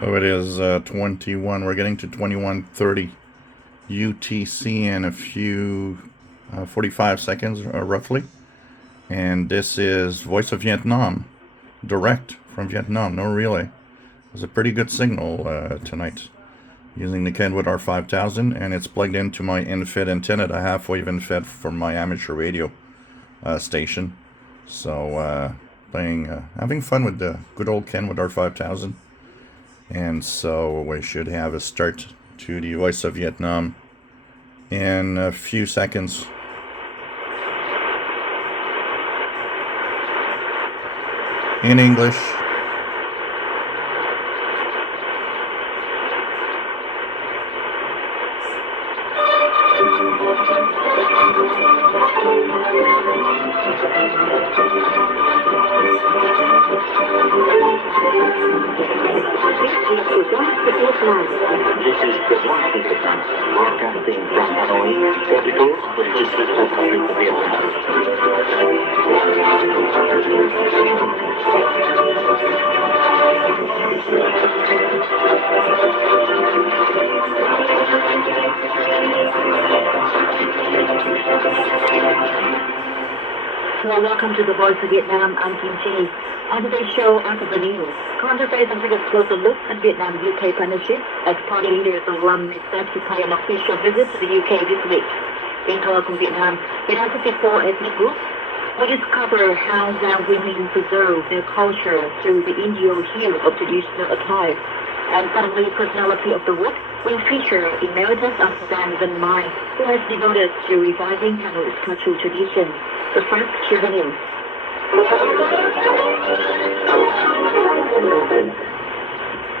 So it is 21. We're getting to 21:30 UTC in a few 45 seconds, roughly. And this is Voice of Vietnam, direct from Vietnam, no relay. It was a pretty good signal tonight, using the Kenwood R-5000, and it's plugged into my in-fed antenna, the half-wave in-fed from my amateur radio station. So having fun with the good old Kenwood R-5000. And so we should have a start to the Voice of Vietnam in a few seconds. In English. This is the Voice of Vietnam, broadcasting from Hanoi, capital of the Republic of Vietnam. Hello, welcome to the Voice of Vietnam. I'm Kim Chi. On today's show, after the news, current affairs and take a closer look at Vietnam-UK partnership as party leaders of Lam is set to pay an official visit to the UK this week. In color from Vietnam, it has 54 ethnic groups. We discover how that women preserve their culture through the Indo-hue of traditional attire. And finally, personality of the week will feature Emeritus of Van Mai, who has devoted to reviving Hanoi's cultural tradition. The first, hear the news.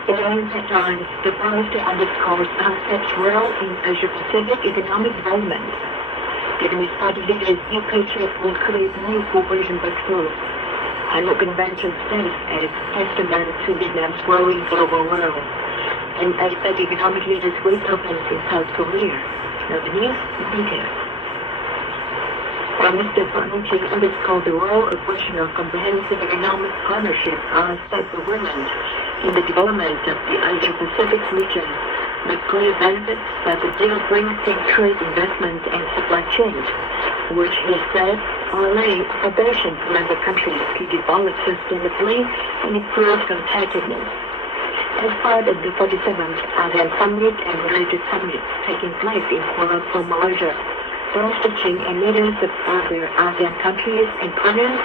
In recent times, the forest underscores ASEAN's role in Asia-Pacific economic development. Vietnamese party leaders, UK chief will create new cooperation breakthroughs. Hanoi Convention stands as testament to Vietnam's growing global role. And ASEAN economic leaders will open in South Korea. Now the news in detail. Prime Minister Pham underscored the role of regional comprehensive economic partnership set for women in the development of the Asia-Pacific region. The clear benefits that the deal brings in trade, investment, and supply chains, which he said are laying a foundation for member countries to develop sustainably and improve competitiveness. As part of the 47th ASEAN Summit and related summits taking place in Kuala Lumpur, Malaysia, Prime Minister and leaders of other ASEAN countries and partners